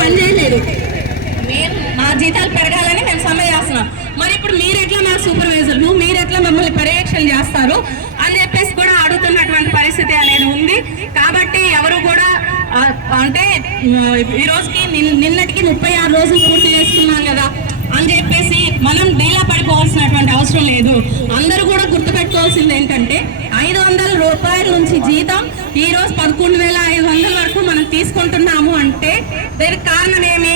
పని చేయలేదు. మేము మా జీతాలు పెరగాలని మేము సమ్మె చేస్తున్నాం. మరి ఇప్పుడు మీరు ఎట్లా మా సూపర్వైజర్లు మీరు ఎట్లా మమ్మల్ని పర్యవేక్షణ చేస్తారు? అని చెప్పేసి కూడా అడుగుతున్నటువంటి పరిస్థితి అనేది ఉంది. కాబట్టి ఎవరు కూడా అంటే ఈ రోజుకి నిన్- నిన్నటికి ముప్పై ఆరు రోజులు పూర్తి చేసుకున్నాం కదా అని చెప్పేసి మనం డీలా పడిపోవాల్సినటువంటి అవసరం లేదు. అందరూ కూడా గుర్తుపెట్టుకోవాల్సింది ఏంటంటే ఐదు వందల రూపాయల నుంచి జీతం ఈ రోజు పదకొండు వేల ఐదు వందల వరకు మనం తీసుకుంటున్నాము అంటే దానికి కారణం ఏమి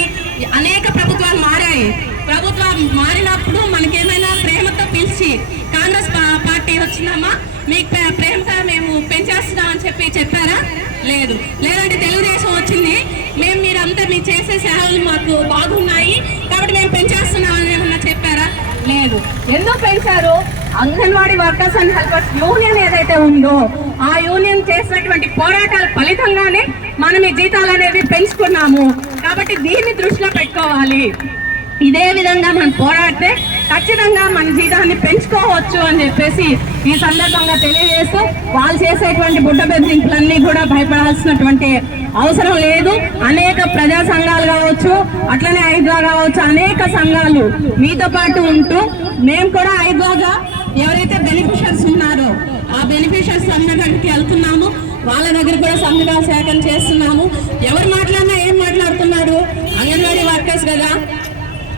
అనేక ప్రభుత్వాలు మారాయి. ప్రభుత్వం మారినప్పుడు మనకేమైనా ప్రేమతో పిలిచి కాంగ్రెస్ పార్టీ వచ్చినామా మీకు ప్రేమతో ప్రేమగా మేము పెంచేస్తున్నామని చెప్పి చెప్పారా? లేదు. లేదంటే తెలుగుదేశం వచ్చింది. మేము మీరంతా మీరు చేసే సేవలు మాకు బాగున్నాయి. ఎందుకు పెంచారు? Anganwadi workers and helpers union ఏదైతే ఉందో ఆ యూనియన్ చేసినటువంటి పోరాటాల ఫలితంగానే మనం ఈ జీతాలు అనేవి పెంచుకున్నాము. కాబట్టి దీన్ని దృష్టిలో పెట్టుకోవాలి. ఇదే విధంగా మనం పోరాడితే ఖచ్చితంగా మన జీతాన్ని పెంచుకోవచ్చు అని చెప్పేసి ఈ సందర్భంగా తెలియజేస్తూ వాళ్ళు చేసేటువంటి బుడ్డ బెదిరింపులన్నీ కూడా భయపడాల్సినటువంటి అవసరం లేదు. అనేక ప్రజా సంఘాలు కావచ్చు అట్లనే ఐద్వా కావచ్చు అనేక సంఘాలు మీతో పాటు ఉంటూ మేము కూడా ఐద్వాగా ఎవరైతే బెనిఫిషియర్స్ ఉన్నారో ఆ బెనిఫిషియర్స్ అందరికి వెళ్తున్నాము. వాళ్ళ దగ్గర కూడా సంఘాలు సేకరణ చేస్తున్నాము. ఎవరు మాట్లాడినా ఏం మాట్లాడుతున్నారు? అంగన్వాడీ వర్కర్స్ కదా.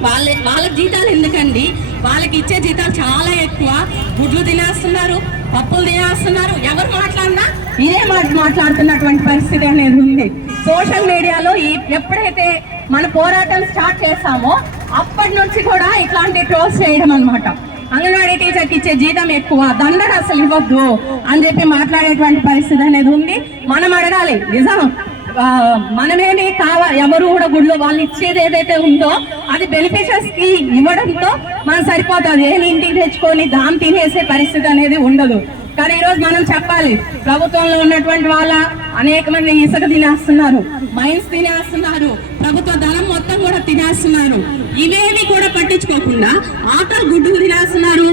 వాళ్ళ వాళ్ళ జీతాలు ఎందుకండి? వాళ్ళకి ఇచ్చే జీతాలు చాలా ఎక్కువ. గుడ్లు తినేస్తున్నారు పప్పులు తినేస్తున్నారు. ఎవరు మాట్లాడినా ఇదే మాట మాట్లాడుతున్నటువంటి పరిస్థితి అనేది ఉంది. సోషల్ మీడియాలో ఈ ఎప్పుడైతే మన పోరాటం స్టార్ట్ చేస్తామో అప్పటి నుంచి కూడా ఇట్లాంటి ట్రోల్స్ చేయడం అనమాట అంగన్వాడీ టీచర్కి ఇచ్చే జీతం ఎక్కువ దండన అసలు ఇవ్వద్దు అని చెప్పి మాట్లాడేటువంటి పరిస్థితి అనేది ఉంది. మనం అడగాలి నిజం. మనమేమి కావాలి ఎవరు కూడా గుడిలో వాళ్ళు ఇచ్చేది ఏదైతే ఉందో అది బెనిఫిషియర్స్కి ఇవ్వడంతో మనం సరిపోతుంది ఏమి ఇంటికి తెచ్చుకొని దాం తినేసే పరిస్థితి అనేది ఉండదు. కానీ ఈరోజు మనం చెప్పాలి ప్రభుత్వంలో ఉన్నటువంటి వాళ్ళ అనేక మంది ఇసుక తినేస్తున్నారు మైన్స్ తినేస్తున్నారు ప్రభుత్వ ధనం మొత్తం కూడా తినేస్తున్నారు. ఇవేవి కూడా పట్టించుకోకుండా ఆటలు గుడ్డులు తినేస్తున్నారు.